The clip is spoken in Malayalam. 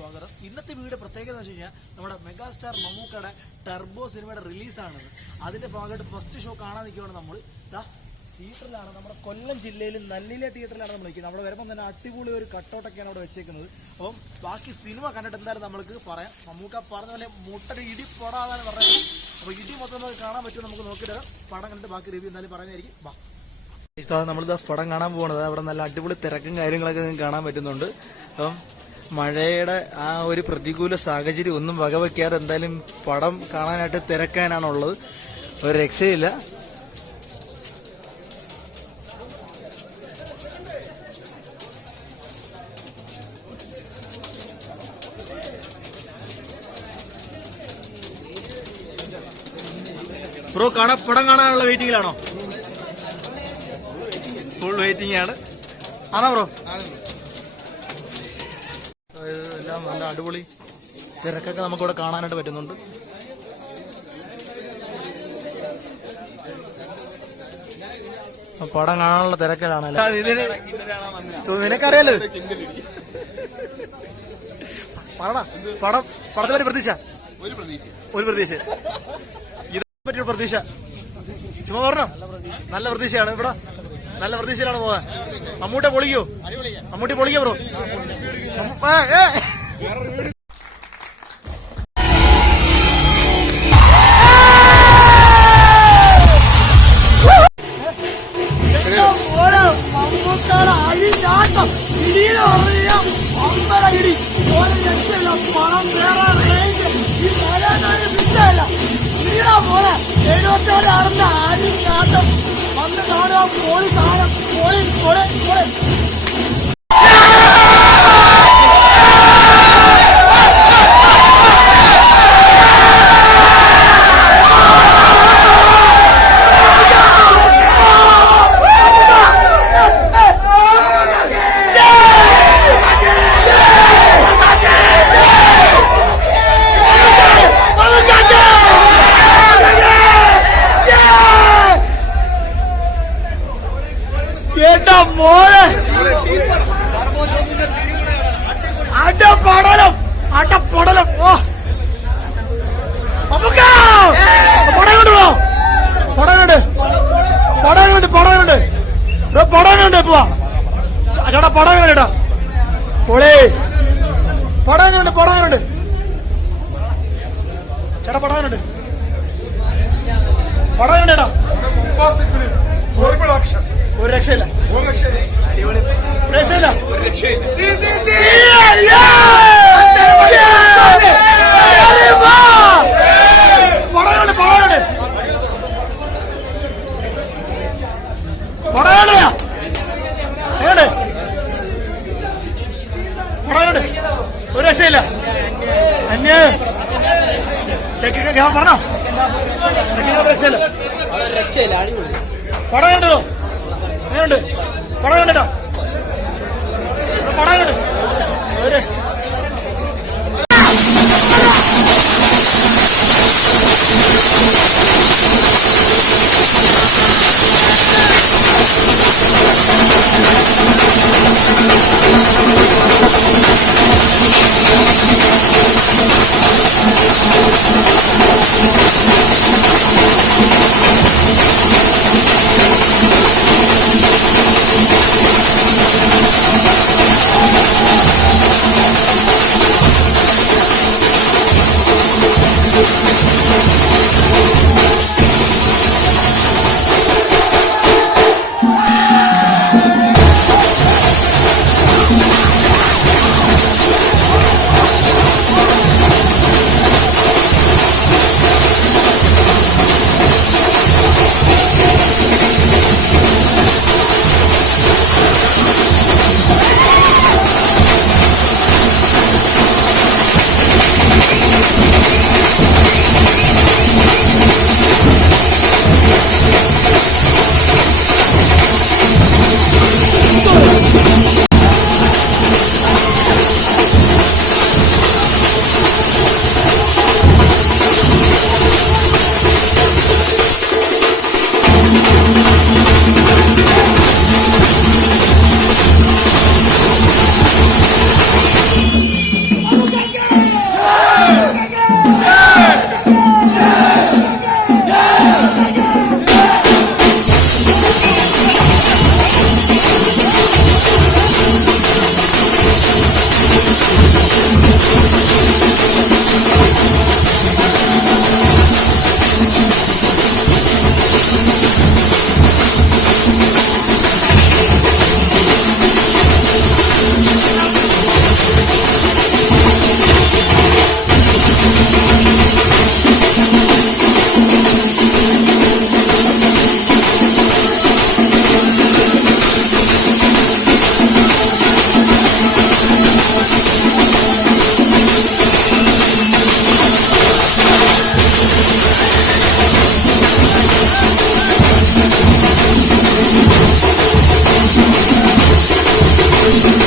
സ്വാഗതം. ഇന്നത്തെ വീഡിയോ പ്രത്യേകത എന്ന് വെച്ച് കഴിഞ്ഞാൽ നമ്മുടെ മെഗാസ്റ്റാർ മമ്മൂക്കയുടെ ടർബോ സിനിമയുടെ റിലീസാണ്. അതിൻ്റെ ഭാഗമായിട്ട് ഫസ്റ്റ് ഷോ കാണാൻ നിൽക്കുകയാണ്. നമ്മൾ തിയേറ്ററിലാണ്, നമ്മുടെ കൊല്ലം ജില്ലയിൽ നല്ലിലെ തിയേറ്ററിലാണ് നമ്മൾ നിൽക്കുന്നത്. അവിടെ വരുമ്പോൾ തന്നെ അടിപൊളി ഒരു കട്ടൗട്ടൊക്കെയാണ് അവിടെ വെച്ചേക്കുന്നത്. അപ്പം ബാക്കി സിനിമ കണ്ടിട്ട് എന്തായാലും നമ്മൾക്ക് പറയാം. മമ്മൂക്ക പറഞ്ഞ പോലെ മുട്ടൊരു ഇടി പൊടാതാണ് പറഞ്ഞത്. അപ്പോൾ ഇടി മൊത്തം നമുക്ക് കാണാൻ പറ്റുമോ നമുക്ക് നോക്കിയിട്ട് പടം കണ്ടിട്ട് ബാക്കി റിവ്യൂ എന്തായാലും പറയുന്നതായിരിക്കും. നമ്മളിത് പടം കാണാൻ പോകുന്നത് അവിടെ നല്ല അടിപൊളി തിരക്കും കാര്യങ്ങളൊക്കെ നിങ്ങൾക്ക് കാണാൻ പറ്റുന്നുണ്ട്. അപ്പം മഴയുടെ ആ ഒരു പ്രതികൂല സാഹചര്യം ഒന്നും വകവയ്ക്കാതെ എന്തായാലും പടം കാണാനായിട്ട് തിരക്കാനാണുള്ളത്. ഒരു രക്ഷയില്ല. ബ്രോ പടം കാണാനുള്ള വെയിറ്റിംഗിലാണോ? ഫുൾ വെയിറ്റിംഗ് ആണ്. ആണോ ബ്രോ? എല്ലാം നല്ല അടിപൊളി തിരക്കൊക്കെ നമുക്കിവിടെ കാണാനായിട്ട് പറ്റുന്നുണ്ട്. പടം കാണാനുള്ള തിരക്കിലാണല്ലോ. നിനക്കറിയാലോ. പറടാ, പടത്തിലൊരു പ്രതീക്ഷ ഇതിനെ പറ്റിയൊരു പ്രതീക്ഷ ചുമ്മാ പറഞ്ഞോ. നല്ല പ്രതീക്ഷയാണ്. ഇവിടെ നല്ല പ്രതീക്ഷയിലാണ് പോകാൻ. മമ്മൂട്ടി പൊളിക്കോ ബ്രോ? ഒരു രക്ഷയില്ല. ഒരു രക്ഷയില്ല. പറഞ്ഞോ, രക്ഷയില്ല. പടം കണ്ടോ? എങ്ങനെയുണ്ട് പടം? കണ്ടിട്ടോ പടം? കണ്ട് ഒരു ഷോ